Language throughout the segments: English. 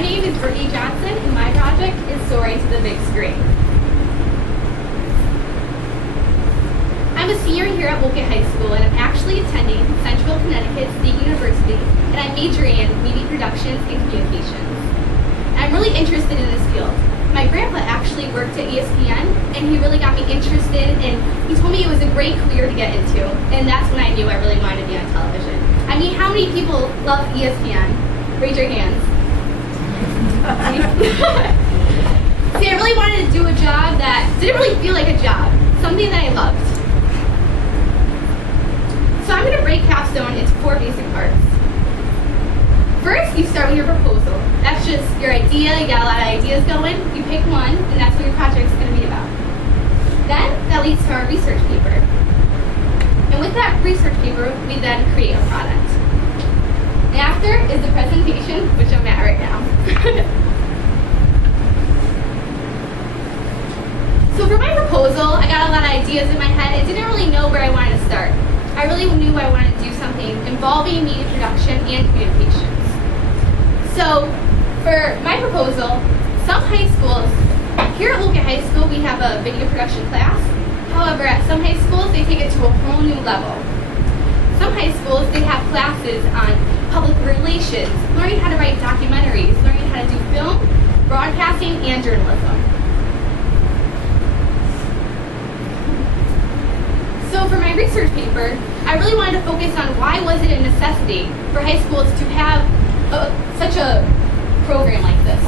My name is Brittany Johnson, and my project is Soaring to the Big Screen. I'm a senior here at Wolcott High School, and I'm actually attending Central Connecticut State University, and I'm majoring in media productions and communications. I'm really interested in this field. My grandpa actually worked at ESPN, and he really got me interested, and he told me it was a great career to get into, and that's when I knew I really wanted to be on television. I mean, how many people love ESPN? Raise your hands. See, I really wanted to do a job that didn't really feel like a job, something that I loved. So I'm going to break Capstone into 4 basic parts. First, you start with your proposal. That's just your idea. You got a lot of ideas going. You pick one, and that's what your project's going to be about. Then, that leads to our research paper. And with that research paper, we then create a product. And after is the presentation, which I'm at right now. So for my proposal, I got a lot of ideas in my head. I didn't really know where I wanted to start. I really knew I wanted to do something involving media production and communications. So for my proposal, some high schools, here at Wolcott High School, we have a video production class. However, at some high schools, they take it to a whole new level. Some high schools, they have classes on public relations, learning how to write documentaries, learning how to do film, broadcasting, and journalism. So for my research paper, I really wanted to focus on why was it a necessity for high schools to have such a program like this.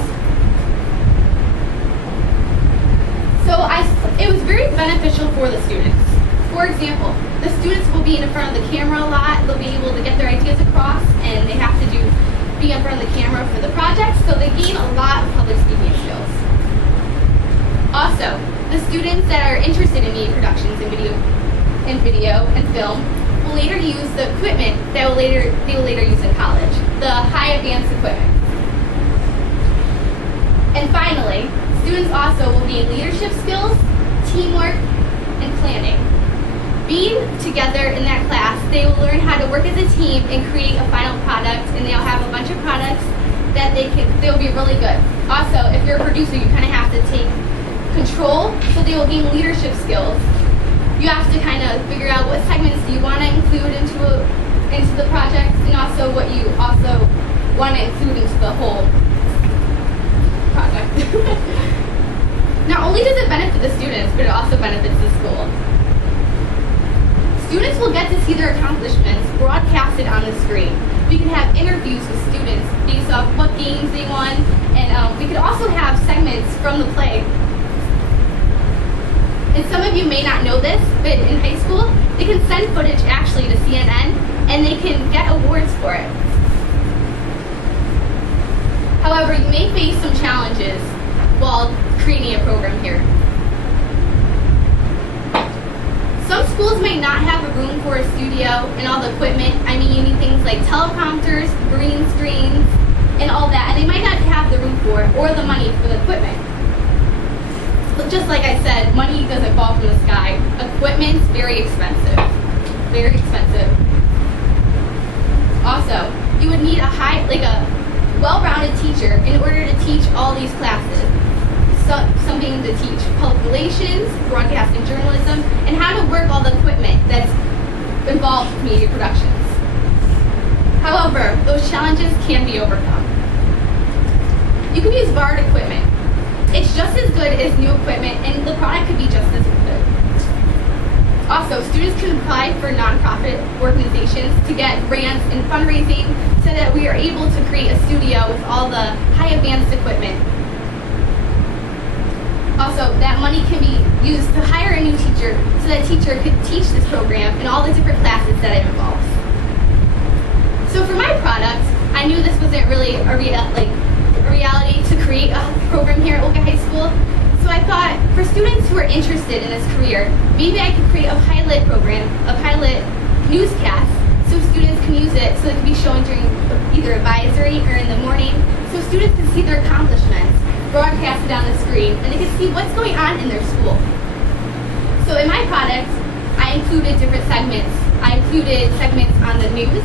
So it was very beneficial for the students. For example, the students will be in front of the camera a lot, they'll be able to get their ideas across, and they have to be in front of the camera for the projects, so they gain a lot of public speaking skills. Also, the students that are interested in media productions and video and film will later use the equipment that they will later use in college, the high advanced equipment. And finally, students also will gain leadership skills, teamwork, and planning. Being together in that class, they will learn how to work as a team and create a final product, and they'll have a bunch of products that they'll be really good. Also, if you're a producer, you kind of have to take control, so they will gain leadership skills. You have to kind of figure out what segments do you want to include into the project, and also what you also want to include into the whole project. Not only does it benefit the students, but it also benefits the school. Students will get to see their accomplishments broadcasted on the screen. We can have interviews with students based off what games they won, and we could also have segments from the play. And some of you may not know this, but in high school, they can send footage actually to CNN, and they can get awards for it. However, you may face some challenges while creating a program here. Some schools may not have a room for a studio and all the equipment. I mean, you need things like teleprompters, green screens, and all that, and they might not have the room for it or the money for the equipment. But just like I said, money doesn't fall from the sky. Equipment's very expensive. Very expensive. Also, you would need a well-rounded teacher in order to teach all these classes. Something to teach public relations, broadcasting journalism, and how to work all the equipment that's involved with media productions. However, those challenges can be overcome. You can use borrowed equipment. It's just as good as new equipment, and the product could be just as good. Also, students can apply for nonprofit organizations to get grants and fundraising so that we are able to create a studio with all the high advanced equipment. Also, that money can be used to hire a new teacher so that teacher could teach this program in all the different classes that it involves. So for my product, I knew this wasn't really a reality to create a program here at Wolcott High School. So I thought, for students who are interested in this career, maybe I could create a pilot program, a pilot newscast, so students can use it so it can be shown during either advisory or in the morning, so students can see their accomplishments broadcasted on the screen, and they can see what's going on in their school. So in my product, I included different segments. I included segments on the news,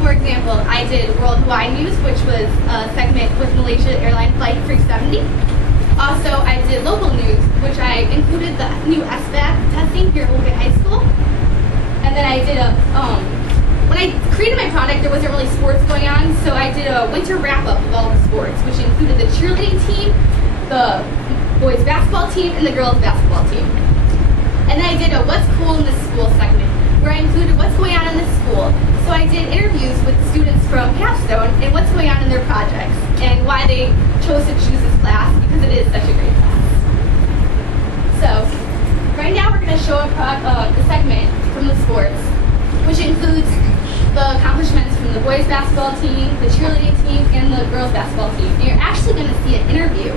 For example, I did Worldwide News, which was a segment with Malaysia Airline Flight 370. Also, I did Local News, which I included the new SBAC testing here at Wolcott High School. And then I did when I created my product, there wasn't really sports going on, so I did a winter wrap-up of all the sports, which included the cheerleading team, the boys basketball team, and the girls basketball team. And then I did a What's Cool in This School segment, where I included what's going on in this school. So I did interviews with students from Capstone and what's going on in their projects and why they chose to choose this class, because it is such a great class. So right now we're going to show a segment from the sports, which includes the accomplishments from the boys basketball team, the cheerleading team, and the girls basketball team. And you're actually going to see an interview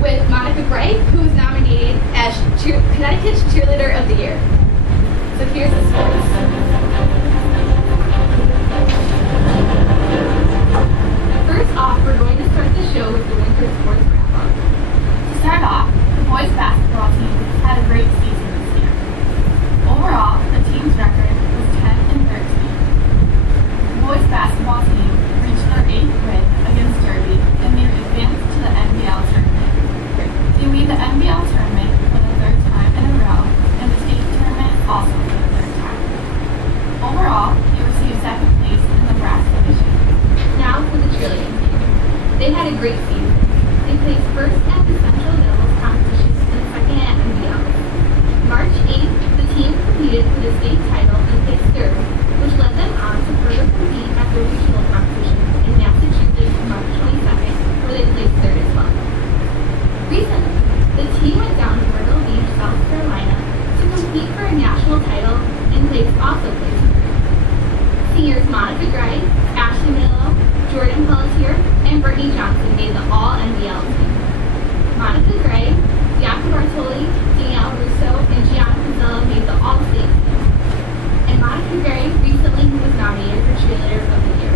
with Monica Gray, who was nominated as Connecticut's Cheerleader of the Year. So here's the sports. First off, we're going to start the show with the winter sports wrap-up. To start off, the boys basketball team had a great season this year. Overall, the team's record was 10-13. The boys basketball team reached their 8th win against Derby and made advance to the NBL tournament. They made the NBL tournament for the 3rd time in a row and the state tournament also for the 3rd time. Overall, they received 2nd place in the brass division. Now for the cheerleading team. They had a great season. They placed first at the Central Doubles competition and second at NBL. March 8th, the team competed for the state title and placed third, which led them on to further compete at the regional competition in Massachusetts March 22nd, where they placed third as well. Recently, the team went down to Myrtle Beach, South Carolina to compete for a national title and also placed third. Seniors Monica Gray, Ashley Milo, Jordan Pelletier, and Brittany Johnson made the All-NBL team. Monica Gray, Bianca Bartoli, Danielle Russo, and Gianna Pizzella made the All-State team. And Monica Gray recently was nominated for Cheerleader of the Year.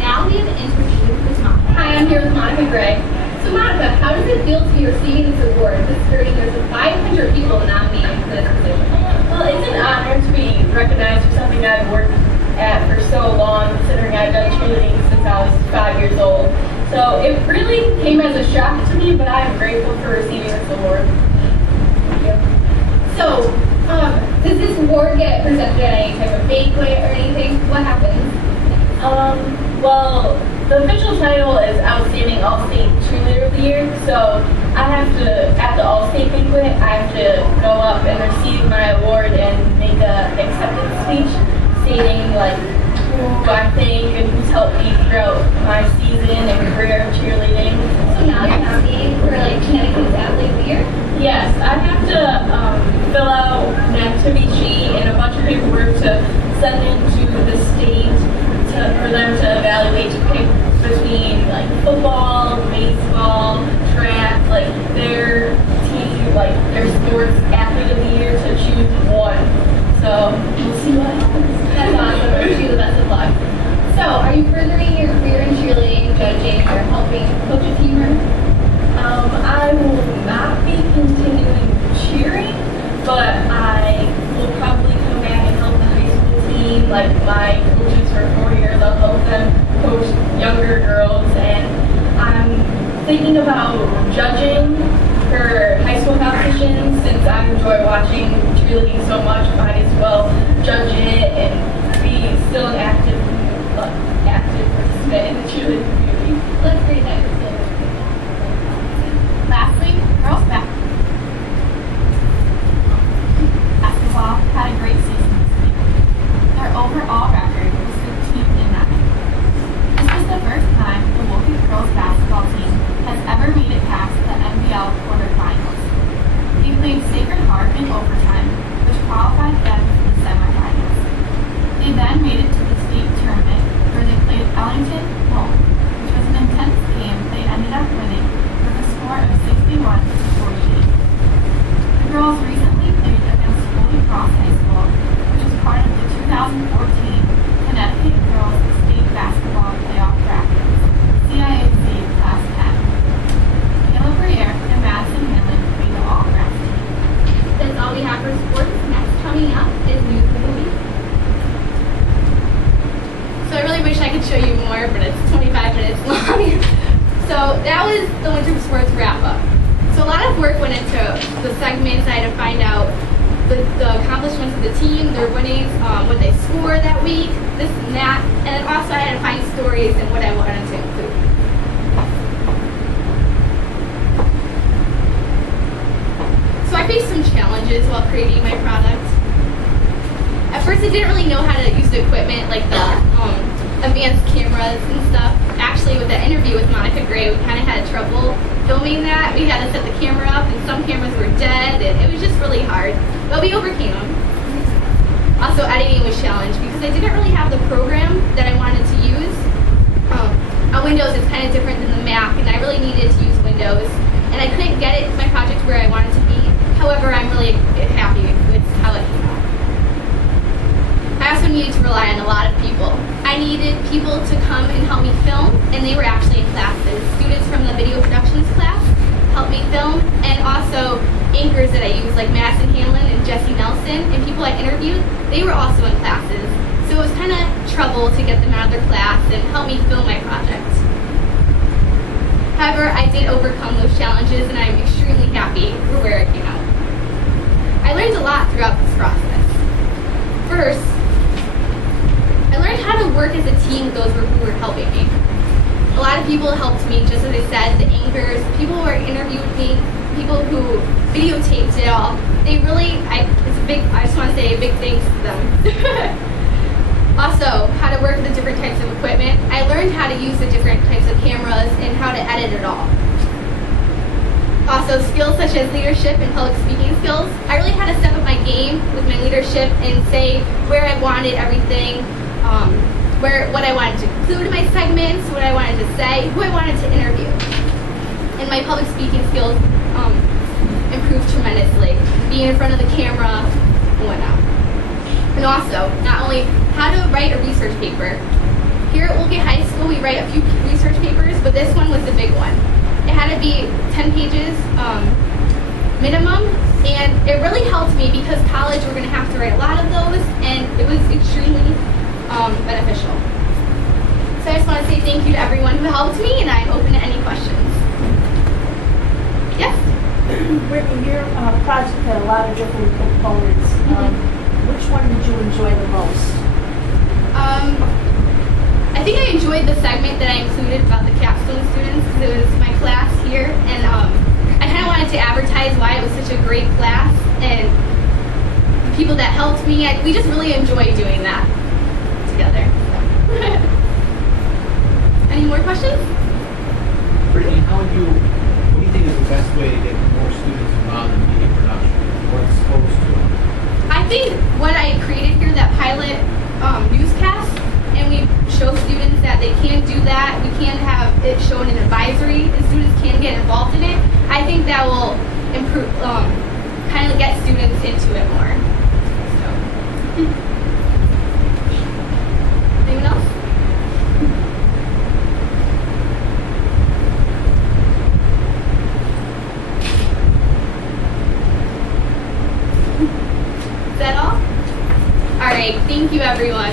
Now we have an interview with Monica. Hi, I'm here with Monica Gray. So Monica, how does it feel to be receiving this award, considering there's 500 people nominated for this position? Well, it's an honor to be recognized for something I've worked at for so long, considering I've done cheerleading since I was 5 years old. So it really came as a shock to me, but I'm grateful for receiving this award. Thank you. So, does this award get presented at any type of banquet or anything? What happens? Well, the official title is Outstanding All-State Cheerleader of the Year, so I have to, at the All-State banquet, I have to go up and receive my award and make an acceptance speech stating like who I thank and who's helped me throughout my season and career of cheerleading. So now you're nominated for like Connecticut's Athlete of the Year? Yes, I have to fill out an activity sheet and a bunch of paperwork to send into the state for them to evaluate, to pick between like football, baseball, track, like their team, like their sports athlete of the year, to choose one. So we'll see what happens. That's awesome. I wish you the best of luck. So, are you furthering your career in cheerleading, judging, or helping coach a team? I will not be continuing cheering, but I will probably come back and help the high school team. Like my coaches for 4 years, I'll help them coach younger girls, and I'm thinking about judging for high school competitions. Since I enjoy watching cheerleading so much, might as well judge it and be still an active participant in the cheerleading community. Let's great that you're still Lastly, girls basketball had a great season this week. Their overall record was 15-9. This was the first time the Wolcott girls basketball team has ever made it past the NBL quarterfinals. They played Sacred Heart in overtime, which qualified them for the semifinals. They then made it to the state tournament, where they played Ellington home, which was an intense game they ended up winning with a score of 61-48. The girls recently played against Holy Cross High School, which was part of the 2014 Connecticut Girls State Basketball Playoff Bracket, CIAC Class 10. Kayla Briere and Madison Hanlon made the All-Brass team. That's all we have for sports. Next coming up is News of the Week. So I really wish I could hard, but it's 25 minutes long. So that was the winter sports wrap up. So a lot of work went into the segments. I had to find out the accomplishments of the team, their winnings, what they scored that week, this and that. And then also I had to find stories and what I wanted to include. So I faced some challenges while creating my product. At first I didn't really know how to use the equipment, like the advanced cameras and stuff. Actually, with that interview with Monica Gray, we kind of had trouble filming that. We had to set the camera up, and some cameras were dead, and it was just really hard. But we overcame them. Also, editing was challenged because I didn't really have the program that I wanted to use. On Windows, it's kind of different than the Mac, and I really needed to use Windows. And I couldn't get it my project where I wanted to be. However, I'm really happy with how it came out. I also needed to rely on a lot of people. I needed people to come and help me film, and they were actually in classes. Students from the video productions class helped me film, and also anchors that I used like Madison Hanlon and Jesse Nelson, and people I interviewed, they were also in classes. So it was kind of trouble to get them out of their class and help me film my project. However, I did overcome those challenges, and I'm extremely happy for where it came out. I learned a lot throughout this process. First, I learned how to work as a team with those who were helping me. A lot of people helped me, just as I said, the anchors, people who interviewed me, people who videotaped it all. They really, I just want to say a big thanks to them. Also, how to work with the different types of equipment. I learned how to use the different types of cameras and how to edit it all. Also, skills such as leadership and public speaking skills. I really had to step up my game with my leadership and say where I wanted everything, what I wanted to include in my segments, what I wanted to say, who I wanted to interview. And my public speaking skills improved tremendously, being in front of the camera and whatnot. And also, not only how to write a research paper. Here at Wolcott High School, we write a few research papers, but this one was the big one. It had to be 10 pages minimum, and it really helped me because college, we're going to have to write a lot of those, and it was extremely beneficial. So I just want to say thank you to everyone who helped me, and I'm open to any questions. Yes? Brittany, your project had a lot of different components. Which one did you enjoy the most? I think I enjoyed the segment that I included about the Capstone students because it was my class here, and I kind of wanted to advertise why it was such a great class, and the people that helped me, we just really enjoyed doing that together. So. Any more questions? Brittany, what do you think is the best way to get more students involved in media production or exposed to it? I think what I created here, that pilot newscast, and we show students that they can do that. We can have it shown in advisory, and students can get involved in it. I think that will improve, kind of get students into it more. So. Anyone else? Is that all? All right, thank you everyone.